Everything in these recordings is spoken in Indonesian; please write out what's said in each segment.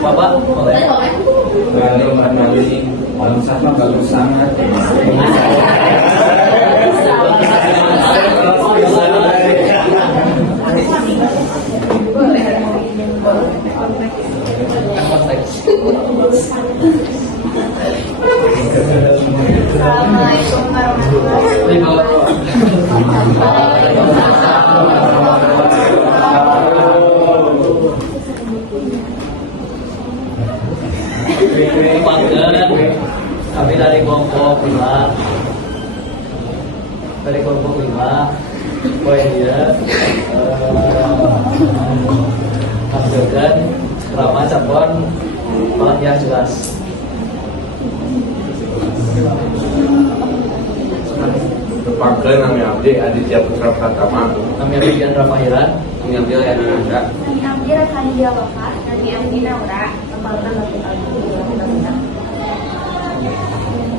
Bapak boleh. Kalau maling orang sama bagus sangat. Assalamualaikum warahmatullahi Kami dari kelompok 5. Dari kelompok 5 poin dia tampilkan selama cabon yang jelas. Pakai namanya Abdi Aditya Putra Pratama. Namanya Bidian Rafahiran. Yang dia yang ada. Kami ambil Khadijah Wafat, Nabi Andi Naura, kepala Nabi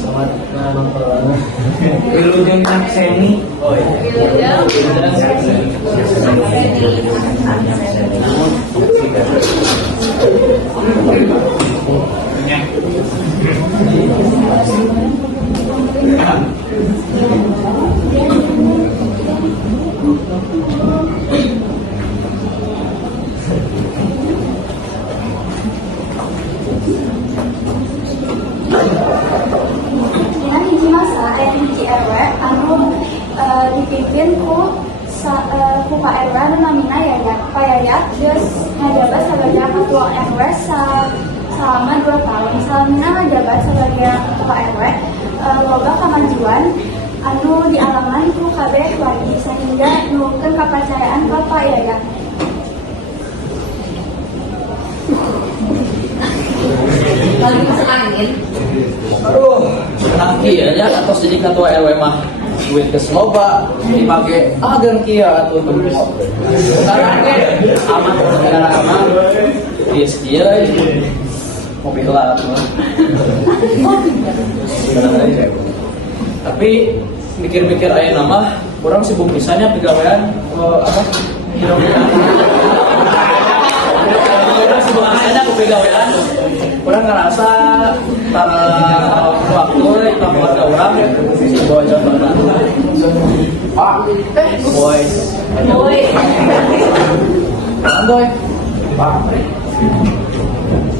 Selamat nonton. Wilujeng Nakseni. Oh iya. Dina hiji masa aya hiji RW anu dipimpin ku Pak RW anu namina Yayat. Pak Yayat geus ngajabat sebagai ketua RW selama 2 tahun. Salamina ngajabat sebagai ketua RW loba kemajuan anu dialaman ku kabeh wargi sehingga nukeun kepercayaan ka Pak Yayat. Paling masuk angin. Aduh, nanti ya atau jadi ketua RW mah duit ke loba dipake agar kia atau tembus. Sekarang aman negara aman. Dia setia mobil lah. Tapi mikir-mikir aya nama kurang sibuk misalnya pegawaian apa? Kurang sibuk misalnya pegawaian kurang ngerasa tara waktu kita keluarga orang bawa contoh Pak boy boy Pak.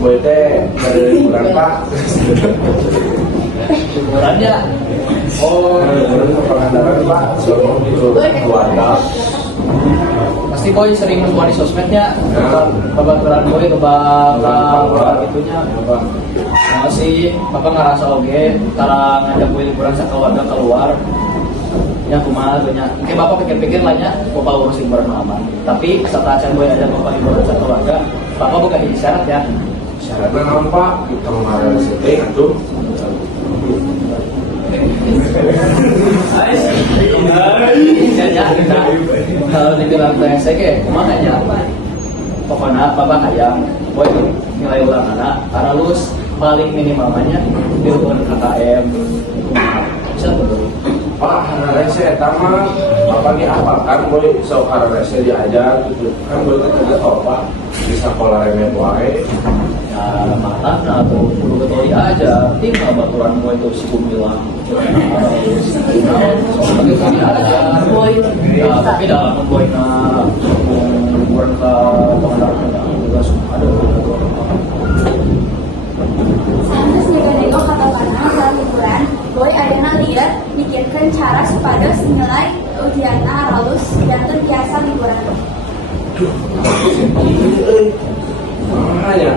Boy teh dari liburan Pak. liburannya Oh, pengandaran Pak. Soalnya itu keluarga. pasti boy sering nonton di sosmednya babaturan boy bakal itunya masih bapak ngerasa oke tara ngajak boy liburan keluarga keluar ya kumaha tuhnya mungkin bapak pikir-pikir lah nya bapak urus liburan aman tapi setelah acan boy aja bapak liburan keluarga bapak bukan jadi syarat ya Syaratnya naon Pak? Kita mengarah setting atuh. Kalau dibilang TSG, kemana aja? Pokoknya bapak hayang, boy nilai ulang anak, karena lulus paling minimalnya di hubungan KKM bisa dulu. Pak, hana rese mah Bapak diapalkan boy sok hana rese diajar gitu. Kan boy kerja Pak di sekolah remeh wae. Ya mana atau dulu ketoli aja, tinggal baturan boy itu si bilang. Sebagai kami aja, boy. Ya tapi dalam boy na liburan ke pengendara juga ada. Sanes juga nego katakanna saat liburan, boy ayeuna liat mikirkeun cara supados nilai ujianna halus janten biasa liburan. Makanya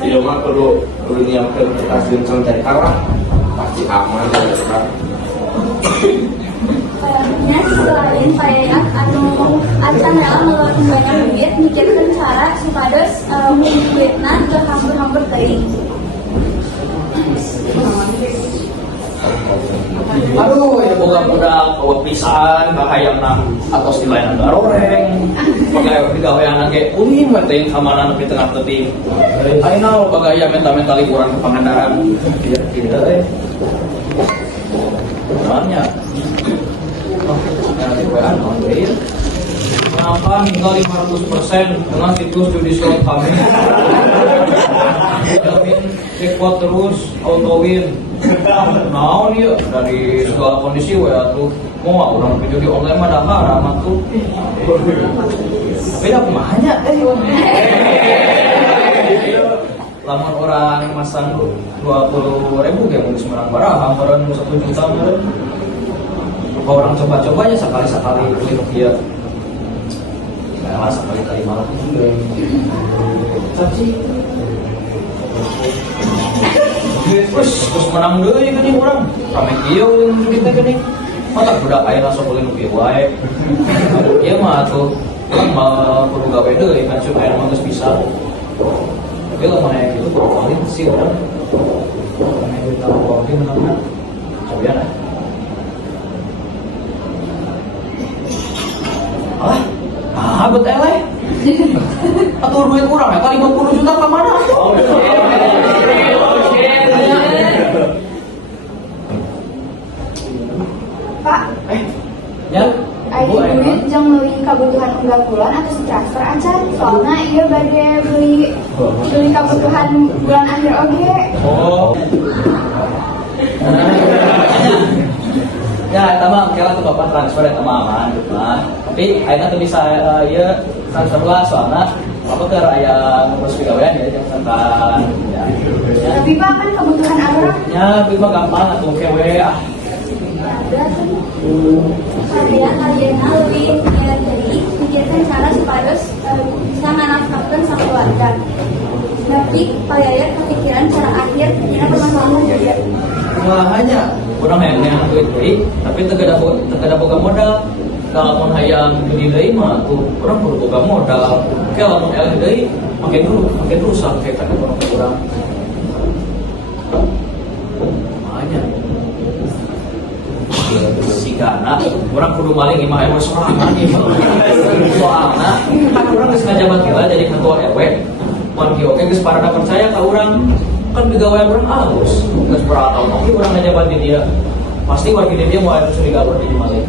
iya mah perlu nyiapkan kertas dan cari kalah pasti aman dan acan rela ngeluarin banyak duit mikirkan cara supados duitna ke hampir-hampir teuing. Aduh, ya boga budak bawa pisang kahayangna atau lain garoreng. Pagawe digawean ge ulin we teh kamana nepi tengah teuing. Ayeuna boga aya menta-menta liburan ke Pangandaran. Ieu kieu teh. Namanya. Oh, nanti WA naon deui. Kenapa hingga 500% dengan situs judicial kami? Jamin jackpot terus auto win. Nah nih dari segala kondisi ya tuh mau orang judi online mah dah haram tuh. Tapi dah kumahanya lamun orang masang 20.000 kayak mau Semarang barang hamparan 1 juta meureun. Kalau orang coba-cobanya sekali-sekali beli rupiah. Nah, sekali-kali malah juga. Tapi terus menang deui geuning urang. Rame kieu kita geuning. Mata budak aya langsung beli nu kieu wae. Ieu mah atuh urang mah kudu gawe deui kan supaya mah geus bisa. Tapi lamun aya kitu kudu kawin sih urang. Ame duit kawin menangna. Cobian bet eleh. Atur duit urang eta 50 juta ka mana? Pak, Ya. ayo duit jeung leuwih kabutuhan unggal bulan atau transfer aja. Soalnya ieu bade beli kabutuhan bulan akhir oge. Oh. Ya, eta mah kela tuh Bapak transfer eta mah aman gitu mah. Tapi ayeuna teu bisa ieu transfer lah soalna apa ke aya ngurus pigawean ya jeung santan. Ya. Tapi Pak kan kebutuhan orang. Ya, itu mah gampang atuh kewe ah. Kalian lebih dari pikirkan cara supados bisa nganafkahkeun sang keluarga. Tapi Pak Yayat kepikiran cara akhir dina permasalahan juga. Hanya urang yang duit deui, tapi teu kada boga modal. Lamun hayang judi deui mah tuh urang kudu boga modal. Oke, lamun eleh deui makin rusak kayak tadi urang. Hanya sigana orang kudu maling imah RW sorangan ieu soalna kan urang geus ngajabat heula jadi ketua RW mun kieu oge geus parada percaya ka urang kan digawean urang alus geus berapa tahun oge urang ngajabat di dia pasti warga dia mau anu surigawur jadi maling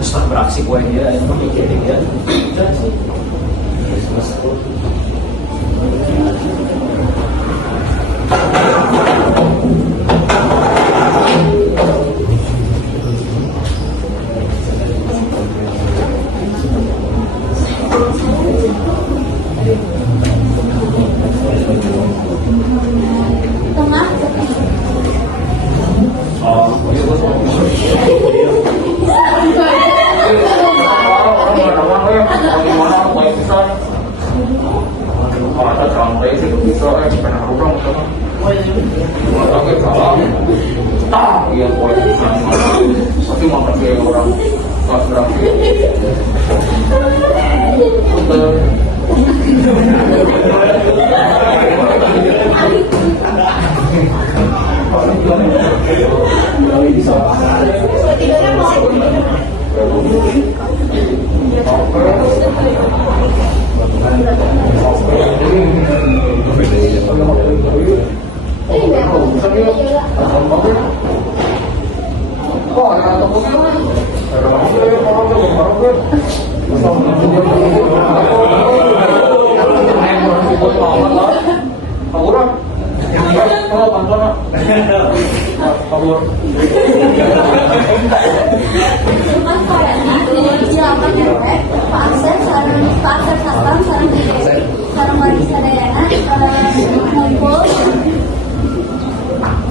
geus beraksi poe dia anu mikir dia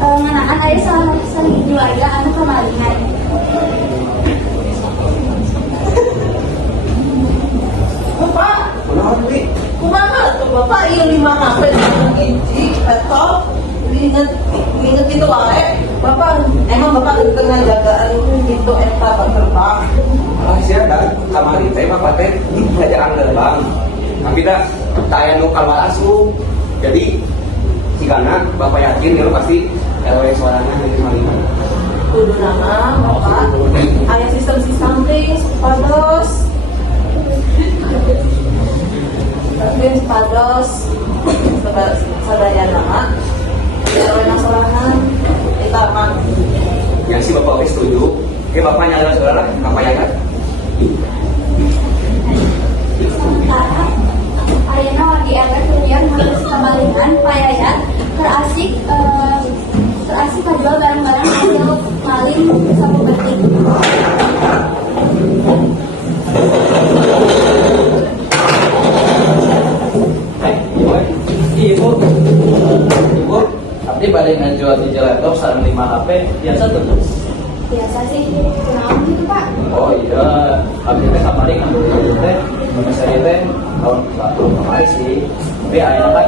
Tengah nganaan aya salah satu keluarga anu kemalingan. Bapak, kumaha tuh Bapak ieu 5 HP hiji laptop inget itu wae. Bapak, emang Bapak teu ngajagaan itu eta terbang. Sia dan kamari teh mah kerajaan gerbang tapi dah tanya nu kalwal asuh jadi jika bapak yakin dia pasti RW suaranya dari Malina kudu nama bapak ada sistem pados sadaya nama RW sorangan kita mah yang si bapak setuju bapak nyala saudara apa ya kan Ayeuna wargi RW Kurian harus kembalikan payayat terasik jual barang-barang hasil maling sapu betik. Ibu, abdi balik ngajual di laptop sareng 5 HP biasa tuh. Biasa sih, kenapa gitu Pak? Oh iya, abdi teh kemarin ngambil itu teh, menyesali teh tahun kemarin sih. Tapi akhirnya kan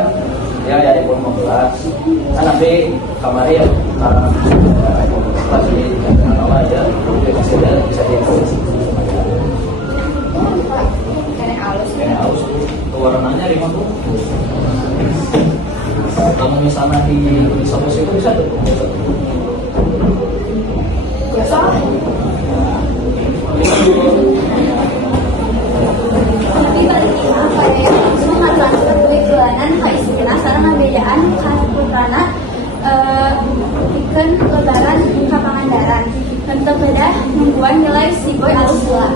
ya dari iPhone 15. Kan nanti kemarin ya iPhone 15 jadi dengan apa aja, dia kasih dia bisa diinformasi. Pak, kayaknya halus. Kayaknya halus tuh warnanya 50. Kalau misalnya di Sabos itu bisa tuh. Biasa. Tapi baliknya payayat langsung ngatransfer duit bulanan ka istrina sareng ngabedaan ka putrana pikeun lebaran ka Pangandaran. Teu beda nungguan nilai si boy alus heula.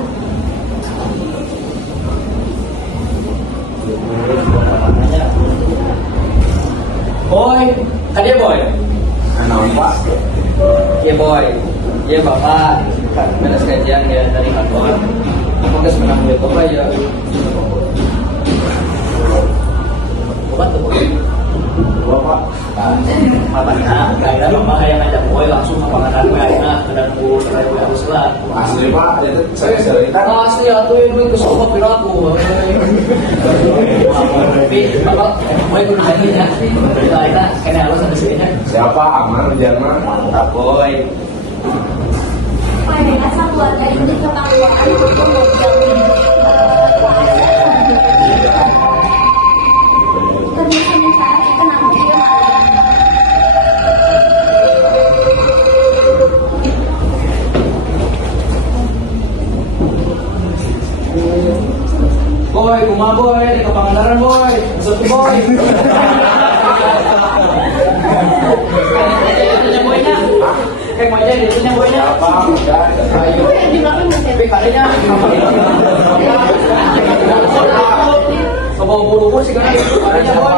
Boy, tadi boy. Naon Pak? Iya boy, iya bapak kan beres kajian ya dari kantor. Fokus menang duit bapak ya. Obat tuh boy. Bapak Makanya gak ada bapak yang ngajak boy langsung ke Pangandaran gue akhirnya dan gue terlalu harus lah. asli Pak, itu saya cerita Oh asli atuh ibu ke sobat piraku. Tapi bapak boy kudu lagi ya. Kita akhirnya kena harus ada sininya. siapa aman Jerman Mantap boy. Payayat sakeluarga ini ke Pangandaran untuk mobil ternyata itu namanya Boy, kumah boy, ke Pangandaran boy, masuk boy. Itunya boynya, kayak mau jadi itunya boynya. apa udah Ayo, di belakang tapi kalinya kebawa buru-buru sih kan, kalinya boy.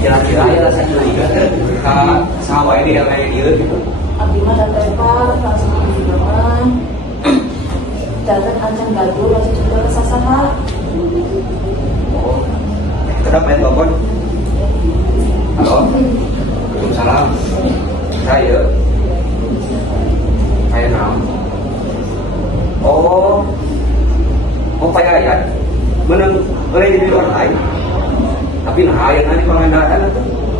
kira-kira ya rasa curiga ke sawah ini yang kayak gitu abdi mah datang langsung di jaman jalan ancam gaduh langsung juga ke sasaha kenapa ya Bapak? Halo? Waalaikumsalam saya naon oh payayat menang boleh jadi orang lain tapi nah yang nanti Pangandaran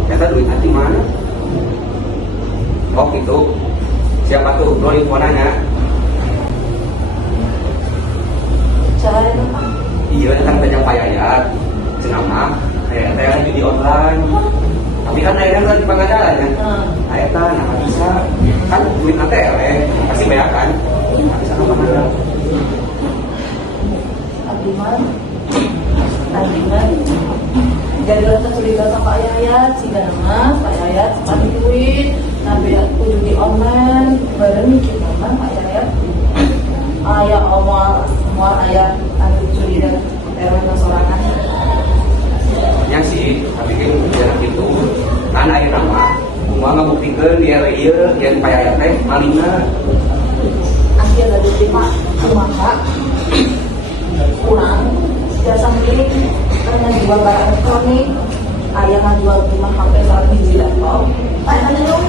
kata duit hati mana oh gitu siapa tuh lo infonanya cara itu Pak iya kan banyak payayat senama kayak judi online tapi kan akhirnya kan di Pangandaran ya akhirnya nah bisa kan duit nanti pasti banyak kan nah, bisa ke Pangandaran abdi mah jadi rasa curiga sama Pak Yayat sehingga nama Pak Yayat sempat duit nabi kudu di online bareng kita kan Pak Yayat ayah omar semua ayah anu curiga terus sorangan yang sih tapi kan jarang gitu kan air nama cuma ngebuktikan dia yang payayat teh malingna akhir dari lima maka kurang jasa milik karena jual barang elektronik ayah jual 5 HP saat hiji laptop ada dong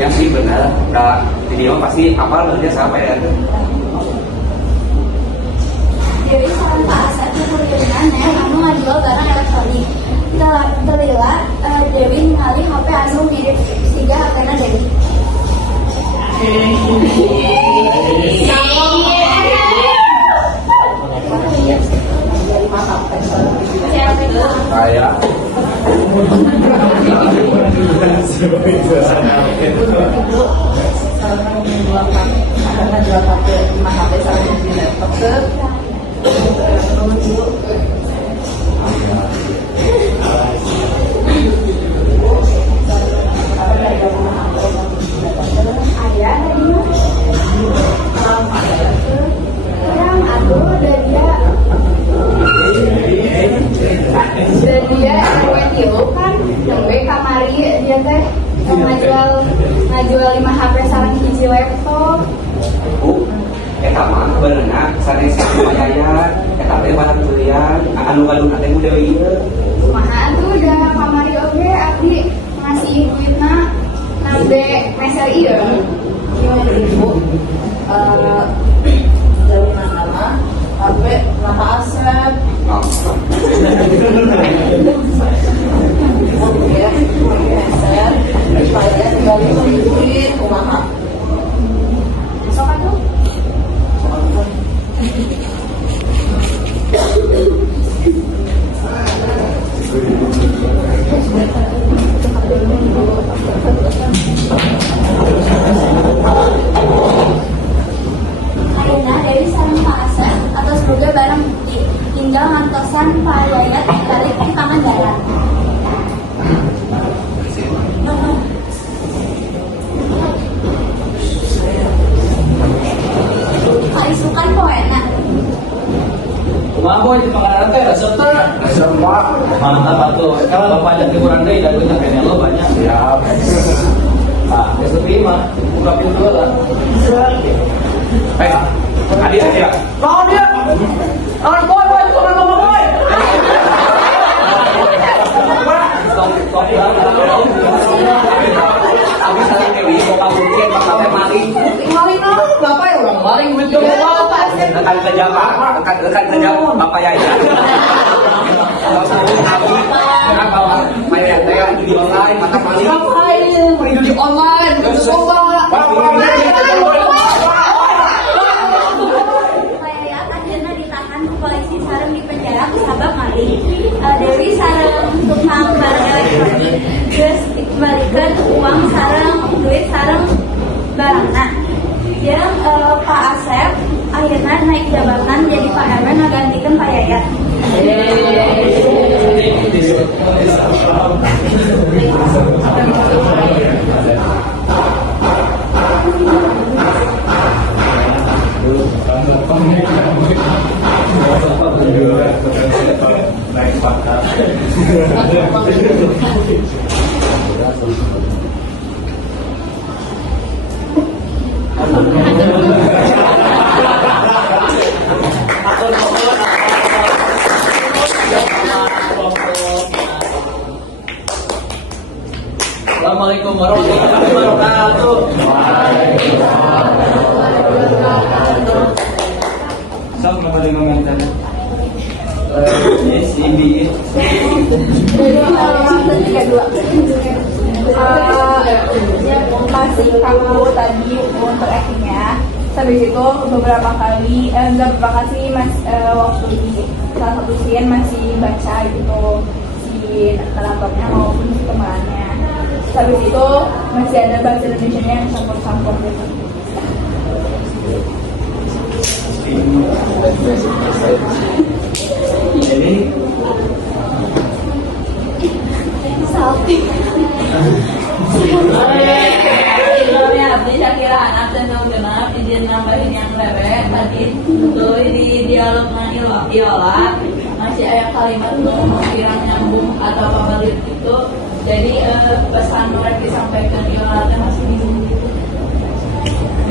yang sih benar udah video pasti apal dia siapa ya Dewi saran Pak Asep ke Kurian anu ngajual barang elektronik. Terlihat Dewi ningali HP anu mirip siga HP-na Dewi. Kayak jual HP 5 HP sama di laptop ke dulu. Ayah tadi orang aduh dan dia RW kan RW kamari dia teh ngajual 5 HP sareng hiji laptop. Bu, eta mah berenang sanes payayat, eta teh barang curian, anu galuna teh mudah ieu. Kumaha tuh udah kamari oge abdi ngasih duitna nambe meser ieu. Gimana ibu? Jauh nama HP nama aset. Ya, meser. Supaya kembali duit kumaha. Besok atuh. Ayeuna Dewi sareng Pak Asep atas boga bareng tinggal ngantosan Pak Yayat balik ke Pangandaran. Pak isukan poena. Kumaha boy di Pangandaran teh resep teh. semua Mantap atuh. Kalau bapak ada kurang deui dan kita kene lo banyak. siap. Nah, geus leuwih mah buka pintu lah. Adi aja. Mau dia. Boy, turun ngomong boy. Stop. Abis sareng Dewi mau kabur bakal teh maling. Maling no, bapak ya orang maling duit ke bapak. Rekan kerja Pak, rekan kerja Bapak Yaya. Kalau tahu kami dengan bawa mainan teh judi online mata maling. Ngapain? Main judi online, coba. Pak Yayat akhirnya ditahan ke polisi sareng di penjara kusabab maling. Dewi sareng tukang barang elektronik geus dikembalikeun uang sareng duit sareng barangna. Jeung Pak Asep akhirnya naik jabatan jadi Pak RW ngagantikeun Pak Yayat. Assalamualaikum warahmatullahi wabarakatuh. Sok kembali mengajar. Yes, ini. Masih kamu tadi untuk actingnya. Habis itu beberapa kali, enggak beberapa kali sih mas waktu di salah satu scene masih baca gitu si naratornya maupun si pemerannya. Habis itu masih ada bahasa Indonesia yang campur-campur gitu. Jadi Salty. Sebelumnya abdi Syakira anak dan genap izin nambahin yang lebe tadi tuh di dialognya Iola masih ada kalimat kirang nyambung atau pabalik itu. Jadi pesan mereka disampaikan Iola masih bingung gitu.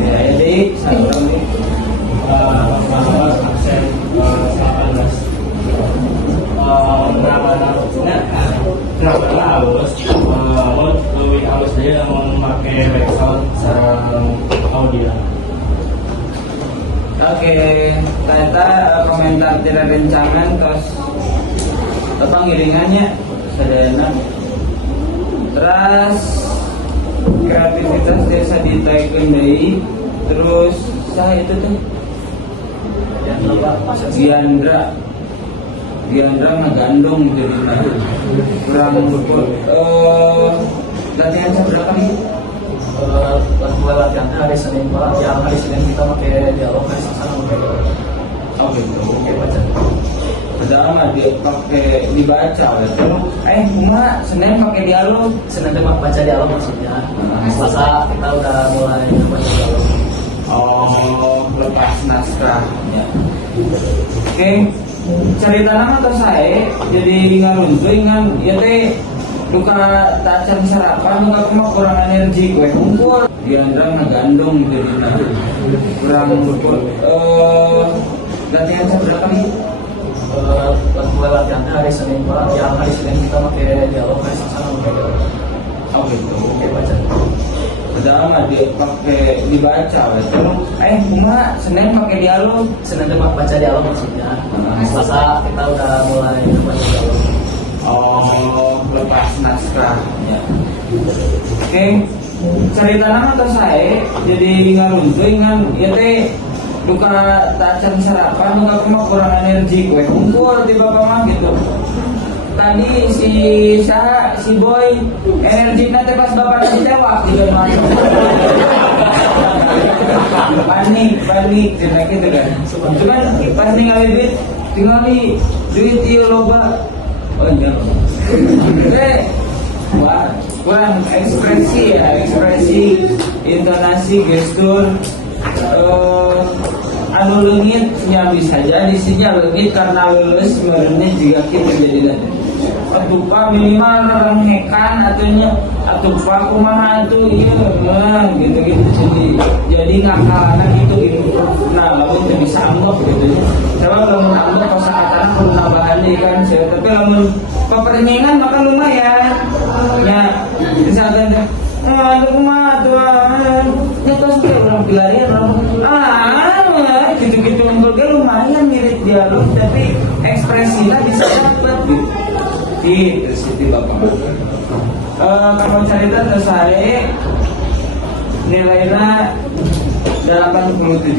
ya jadi saya ini masalah absen 18. Kenapa halus? Lebih halus dia memakai background sarang audio. Oke, ternyata komentar tidak rencangan terus tentang iringannya sadayana. Terus kreativitas desa ditaikeun deui. Terus saha itu tuh? Diandra ngagandong jadi kurang latihan seberapa nih? Mulai latihannya hari Senin Pak, yang hari Senin kita pakai dialog, hari Selasa pakai dialog. Oh gitu. Oke, baca. Pertama dia pakai dibaca, terus kumaha Senin pakai dialog. Senin itu baca dialog maksudnya. Selasa kita udah mulai baca dialog. Oh, lepas naskah ya. Oke, cerita nama atau saya jadi ngaruntuing kan ya teh duka tacan sarapan duka mah kurang energi gue ngumpul Diandra ngagandong jadi kurang latihan seberapa nih? Mulai latihannya hari Senin Pak, yang hari Senin kita pakai dialog, hari Selasa pakai dialog. Oh gitu. Oke, baca. Pertama dia pakai dibaca, terus kumaha Senin pakai dialog. Senin itu baca dialog maksudnya. Selasa kita udah mulai baca dialog. Oh, lepas naskah ya. Oke, cerita nama atau saya jadi ngaruntuing kan ya teh duka tacan sarapan duka mah kurang energi gue ngumpul di bapak mah gitu. Tadi si boy energinya teh pas bapak ditewak juga masuk. panik cerita gitu kan. Cuman pas ningali duit ieu loba. Oh iya. Wah, kurang ekspresi intonasi, gestur. Anu leungit nya bisa jadi sinya leungit karena lulus meureunya juga kita jadi dan atupa minimal rengekan atupa kumaha atuh ieu gitu jadi ngakalana gitu nah lamun teu bisa ambek gitu nya sebab lamun ambek kosakatana kudu nambahan deui kan tapi lamun peperengengan maka lumayan nya misalkan aduh kumaha tuh nyetos ge urang pilarian gitu-gitu enggak lumayan mirip dialog tapi ekspresinya bisa dapat gitu sih bapak. Kalau cerita tersare nilainya 87.